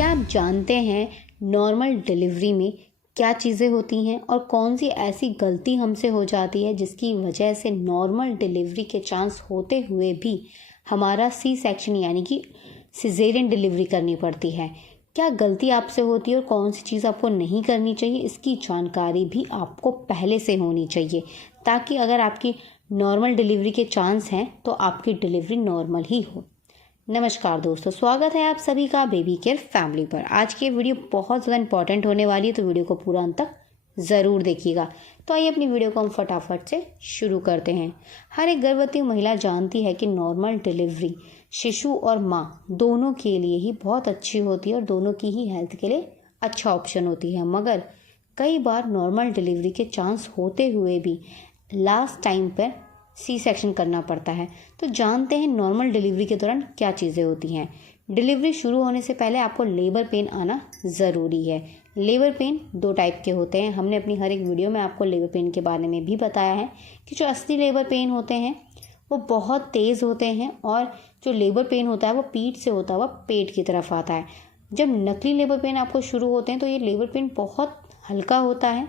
क्या आप जानते हैं नॉर्मल डिलीवरी में क्या चीज़ें होती हैं और कौन सी ऐसी गलती हमसे हो जाती है जिसकी वजह से नॉर्मल डिलीवरी के चांस होते हुए भी हमारा सी सेक्शन यानी कि सिजेरियन डिलीवरी करनी पड़ती है। क्या गलती आपसे होती है और कौन सी चीज़ आपको नहीं करनी चाहिए, इसकी जानकारी भी आपको पहले से होनी चाहिए, ताकि अगर आपकी नॉर्मल डिलीवरी के चांस हैं तो आपकी डिलीवरी नॉर्मल ही हो। नमस्कार दोस्तों, स्वागत है आप सभी का बेबी केयर फैमिली पर। आज की वीडियो बहुत ज़्यादा इंपॉर्टेंट होने वाली है, तो वीडियो को पूरा अंत तक ज़रूर देखिएगा। तो आइए अपनी वीडियो को हम फटाफट से शुरू करते हैं। हर एक गर्भवती महिला जानती है कि नॉर्मल डिलीवरी शिशु और माँ दोनों के लिए ही बहुत अच्छी होती है और दोनों की ही हेल्थ के लिए अच्छा ऑप्शन होती है। मगर कई बार नॉर्मल डिलीवरी के चांस होते हुए भी लास्ट टाइम पर सी सेक्शन करना पड़ता है। तो जानते हैं नॉर्मल डिलीवरी के दौरान क्या चीज़ें होती हैं। डिलीवरी शुरू होने से पहले आपको लेबर पेन आना ज़रूरी है। लेबर पेन दो टाइप के होते हैं। हमने अपनी हर एक वीडियो में आपको लेबर पेन के बारे में भी बताया है कि जो असली लेबर पेन होते हैं वो बहुत तेज़ होते हैं और जो लेबर पेन होता है वो पीठ से होता हुआ पेट की तरफ आता है। जब नकली लेबर पेन आपको शुरू होते हैं तो ये लेबर पेन बहुत हल्का होता है,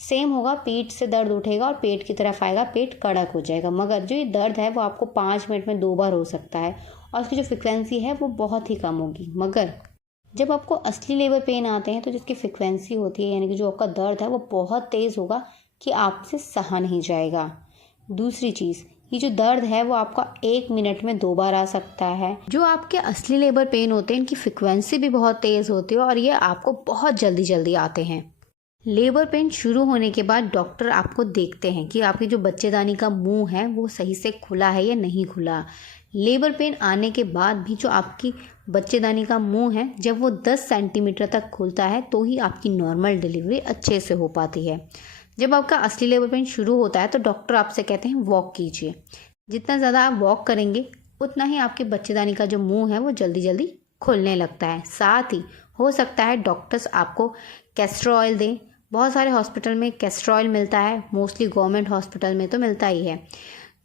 सेम होगा, पीठ से दर्द उठेगा और पेट की तरफ आएगा, पेट कड़क हो जाएगा। मगर जो ये दर्द है वो आपको 5 मिनट में 2 बार हो सकता है और उसकी जो फ्रिक्वेंसी है वो बहुत ही कम होगी। मगर जब आपको असली लेबर पेन आते हैं तो जिसकी फ्रिक्वेंसी होती है यानी कि जो आपका दर्द है वो बहुत तेज़ होगा कि आपसे सहा नहीं जाएगा। दूसरी चीज़, ये जो दर्द है वो आपका 1 मिनट में 2 बार आ सकता है। जो आपके असली लेबर पेन होते हैं इनकी फ्रिक्वेंसी भी बहुत तेज़ होती है और ये आपको बहुत जल्दी जल्दी आते हैं। लेबर पेन शुरू होने के बाद डॉक्टर आपको देखते हैं कि आपकी जो बच्चेदानी का मुंह है वो सही से खुला है या नहीं खुला। लेबर पेन आने के बाद भी जो आपकी बच्चेदानी का मुंह है जब वो 10 सेंटीमीटर तक खुलता है तो ही आपकी नॉर्मल डिलीवरी अच्छे से हो पाती है। जब आपका असली लेबर पेन शुरू होता है तो डॉक्टर आपसे कहते हैं वॉक कीजिए। जितना ज़्यादा आप वॉक करेंगे उतना ही आपके बच्चेदानी का जो मुँह है वो जल्दी जल्दी खुलने लगता है। साथ ही हो सकता है डॉक्टर्स आपको कैस्टर ऑयल दें। बहुत सारे हॉस्पिटल में कैस्टर ऑयल मिलता है, मोस्टली गवर्नमेंट हॉस्पिटल में तो मिलता ही है।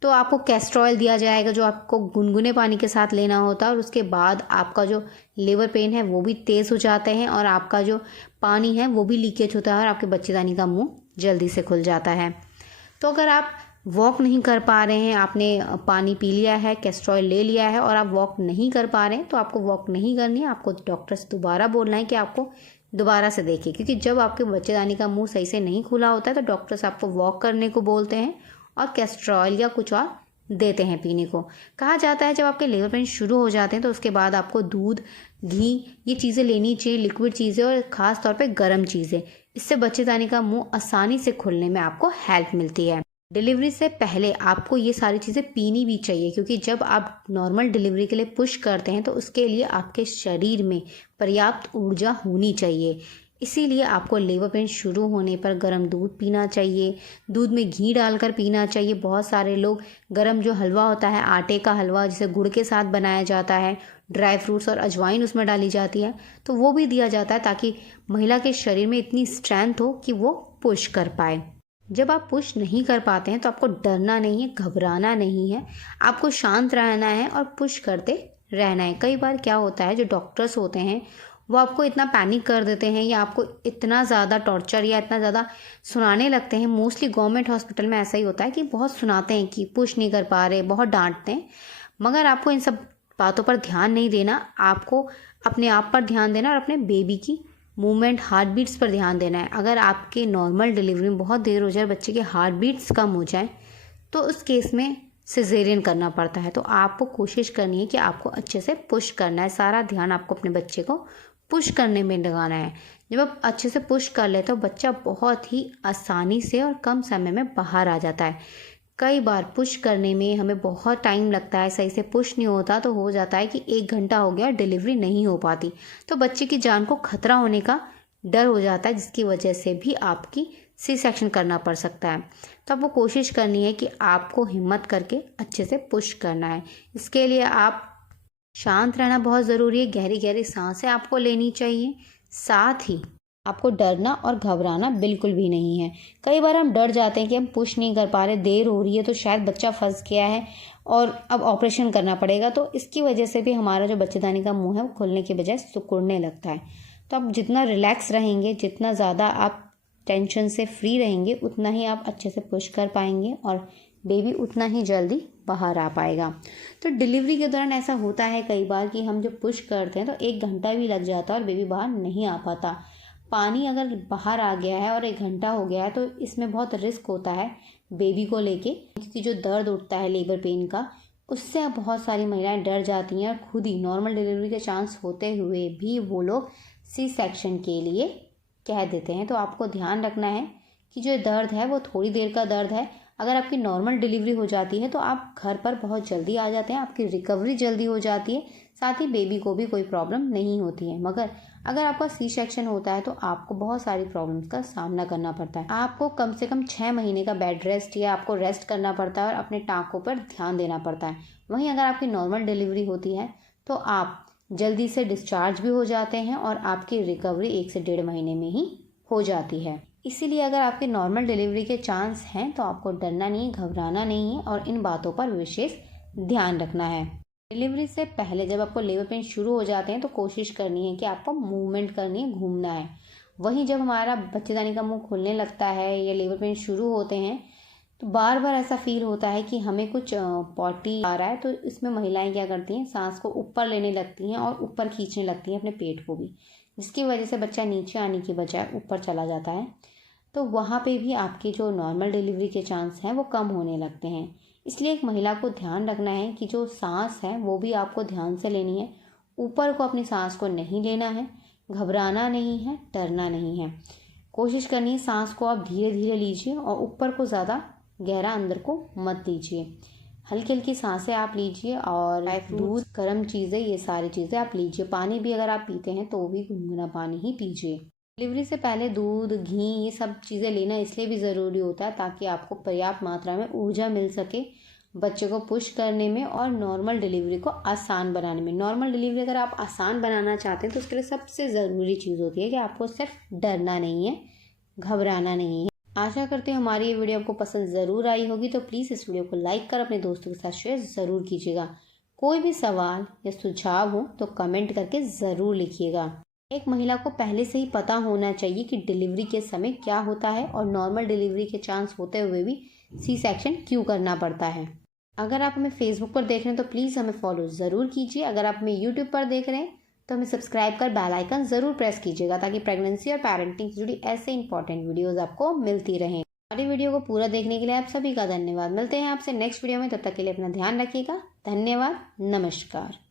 तो आपको कैस्टर ऑयल दिया जाएगा जो आपको गुनगुने पानी के साथ लेना होता है और उसके बाद आपका जो लेबर पेन है वो भी तेज़ हो जाते हैं और आपका जो पानी है वो भी लीकेज होता है और आपके बच्चेदानी का मुंह जल्दी से खुल जाता है। तो अगर आप वॉक नहीं कर पा रहे हैं, आपने पानी पी लिया है, कैस्टर ऑयल ले लिया है और आप वॉक नहीं कर पा रहे हैं तो आपको वॉक नहीं करनी है। आपको डॉक्टर से दोबारा बोलना है कि आपको दोबारा से देखिए, क्योंकि जब आपके बच्चेदानी का मुंह सही से नहीं खुला होता है तो डॉक्टर्स आपको वॉक करने को बोलते हैं और कैस्टर ऑयल या कुछ और देते हैं पीने को। कहा जाता है जब आपके लेबर पेन शुरू हो जाते हैं तो उसके बाद आपको दूध, घी ये चीज़ें लेनी चाहिए, लिक्विड चीज़ें और ख़ास तौर पे गर्म चीज़ें। इससे बच्चेदानी का मुंह आसानी से खुलने में आपको हेल्प मिलती है। डिलीवरी से पहले आपको ये सारी चीज़ें पीनी भी चाहिए, क्योंकि जब आप नॉर्मल डिलीवरी के लिए पुश करते हैं तो उसके लिए आपके शरीर में पर्याप्त ऊर्जा होनी चाहिए। इसीलिए आपको लेबर पेन शुरू होने पर गर्म दूध पीना चाहिए, दूध में घी डालकर पीना चाहिए। बहुत सारे लोग गर्म जो हलवा होता है, आटे का हलवा जिसे गुड़ के साथ बनाया जाता है, ड्राई फ्रूट्स और अजवाइन उसमें डाली जाती है, तो वो भी दिया जाता है ताकि महिला के शरीर में इतनी स्ट्रेंथ हो कि वो पुश कर पाए। जब आप पुश नहीं कर पाते हैं तो आपको डरना नहीं है, घबराना नहीं है, आपको शांत रहना है और पुश करते रहना है। कई बार क्या होता है जो डॉक्टर्स होते हैं वो आपको इतना पैनिक कर देते हैं या आपको इतना ज़्यादा टॉर्चर या इतना ज़्यादा सुनाने लगते हैं। मोस्टली गवर्नमेंट हॉस्पिटल में ऐसा ही होता है कि बहुत सुनाते हैं कि पुश नहीं कर पा रहे, बहुत डांटते हैं। मगर आपको इन सब बातों पर ध्यान नहीं देना, आपको अपने आप पर ध्यान देना और अपने बेबी की मूवमेंट, हार्ट बीट्स पर ध्यान देना है। अगर आपके नॉर्मल डिलीवरी में बहुत देर हो जाए, बच्चे के हार्ट बीट्स कम हो जाए तो उस केस में सिजेरियन करना पड़ता है। तो आपको कोशिश करनी है कि आपको अच्छे से पुश करना है, सारा ध्यान आपको अपने बच्चे को पुश करने में लगाना है। जब आप अच्छे से पुश कर लेते हो बच्चा बहुत ही आसानी से और कम समय में बाहर आ जाता है। कई बार पुश करने में हमें बहुत टाइम लगता है, सही से पुश नहीं होता तो हो जाता है कि 1 घंटा हो गया, डिलीवरी नहीं हो पाती, तो बच्चे की जान को खतरा होने का डर हो जाता है, जिसकी वजह से भी आपकी सी सेक्शन करना पड़ सकता है। तो आपको कोशिश करनी है कि आपको हिम्मत करके अच्छे से पुश करना है। इसके लिए आप शांत रहना बहुत ज़रूरी है, गहरी गहरी सांसें आपको लेनी चाहिए। साथ ही आपको डरना और घबराना बिल्कुल भी नहीं है। कई बार हम डर जाते हैं कि हम पुश नहीं कर पा रहे, देर हो रही है तो शायद बच्चा फंस गया है और अब ऑपरेशन करना पड़ेगा, तो इसकी वजह से भी हमारा जो बच्चेदानी का मुंह है वो खुलने के बजाय सिकुड़ने लगता है। तो आप जितना रिलैक्स रहेंगे, जितना ज़्यादा आप टेंशन से फ्री रहेंगे, उतना ही आप अच्छे से पुश कर पाएंगे और बेबी उतना ही जल्दी बाहर आ पाएगा। तो डिलीवरी के दौरान ऐसा होता है कई बार कि हम जब पुश करते हैं तो 1 घंटा भी लग जाता है और बेबी बाहर नहीं आ पाता। पानी अगर बाहर आ गया है और 1 घंटा हो गया है तो इसमें बहुत रिस्क होता है बेबी को लेके, क्योंकि जो दर्द उठता है लेबर पेन का, उससे अब बहुत सारी महिलाएं डर जाती हैं और खुद ही नॉर्मल डिलीवरी के चांस होते हुए भी वो लोग सी सेक्शन के लिए कह देते हैं। तो आपको ध्यान रखना है कि जो दर्द है वो थोड़ी देर का दर्द है। अगर आपकी नॉर्मल डिलीवरी हो जाती है तो आप घर पर बहुत जल्दी आ जाते हैं, आपकी रिकवरी जल्दी हो जाती है, साथ ही बेबी को भी कोई प्रॉब्लम नहीं होती है। मगर अगर आपका सी सेक्शन होता है तो आपको बहुत सारी प्रॉब्लम्स का सामना करना पड़ता है। आपको कम से कम 6 महीने का बेड रेस्ट या आपको रेस्ट करना पड़ता है और अपने टाँकों पर ध्यान देना पड़ता है। वहीं अगर आपकी नॉर्मल डिलीवरी होती है तो आप जल्दी से डिस्चार्ज भी हो जाते हैं और आपकी रिकवरी 1 से 1.5 महीने में ही हो जाती है। इसीलिए अगर आपके नॉर्मल डिलीवरी के चांस हैं तो आपको डरना नहीं, घबराना नहीं है और इन बातों पर विशेष ध्यान रखना है। डिलीवरी से पहले जब आपको लेबर पेन शुरू हो जाते हैं तो कोशिश करनी है कि आपको मूवमेंट करनी है, घूमना है। वहीं जब हमारा बच्चेदानी का मुंह खुलने लगता है या लेबर पेन शुरू होते हैं तो बार बार ऐसा फील होता है कि हमें कुछ पॉटी आ रहा है, तो इसमें महिलाएं क्या करती हैं, सांस को ऊपर लेने लगती हैं और ऊपर खींचने लगती हैं अपने पेट को भी, जिसकी वजह से बच्चा नीचे आने की बजाय ऊपर चला जाता है। तो वहाँ पे भी आपके जो नॉर्मल डिलीवरी के चांस हैं वो कम होने लगते हैं। इसलिए एक महिला को ध्यान रखना है कि जो सांस है वो भी आपको ध्यान से लेनी है, ऊपर को अपनी सांस को नहीं लेना है, घबराना नहीं है, डरना नहीं है। कोशिश करनी है सांस को आप धीरे धीरे लीजिए और ऊपर को ज़्यादा गहरा अंदर को मत लीजिए। हल्की हल्की सांसें आप लीजिए और दूध, गर्म चीज़ें, ये सारी चीज़ें आप लीजिए। पानी भी अगर आप पीते हैं तो भी गुनगुना पानी ही पीजिए। डिलीवरी से पहले दूध, घी, ये सब चीज़ें लेना इसलिए भी ज़रूरी होता है ताकि आपको पर्याप्त मात्रा में ऊर्जा मिल सके बच्चे को पुश करने में और नॉर्मल डिलीवरी को आसान बनाने में। नॉर्मल डिलीवरी अगर आप आसान बनाना चाहते हैं तो उसके लिए सबसे ज़रूरी चीज़ होती है कि आपको सिर्फ डरना नहीं है, घबराना नहीं है। आशा करते हैं हमारी ये वीडियो आपको पसंद ज़रूर आई होगी, तो प्लीज़ इस वीडियो को लाइक कर अपने दोस्तों के साथ शेयर ज़रूर कीजिएगा। कोई भी सवाल या सुझाव हो तो कमेंट करके ज़रूर लिखिएगा। एक महिला को पहले से ही पता होना चाहिए कि डिलीवरी के समय क्या होता है और नॉर्मल डिलीवरी के चांस होते हुए भी सी सेक्शन क्यों करना पड़ता है। अगर आप हमें फेसबुक पर देख रहे हैं तो प्लीज़ हमें फॉलो ज़रूर कीजिए। अगर आप हमें यूट्यूब पर देख रहे हैं तो हमें सब्सक्राइब कर बेल आइकन ज़रूर प्रेस कीजिएगा ताकि प्रेगनेंसी और पेरेंटिंग से जुड़ी ऐसे इंपॉर्टेंट वीडियोज़ आपको मिलती रहें। हमारी वीडियो को पूरा देखने के लिए आप सभी का धन्यवाद। मिलते हैं आपसे नेक्स्ट वीडियो में, तब तक के लिए अपना ध्यान रखिएगा। धन्यवाद, नमस्कार।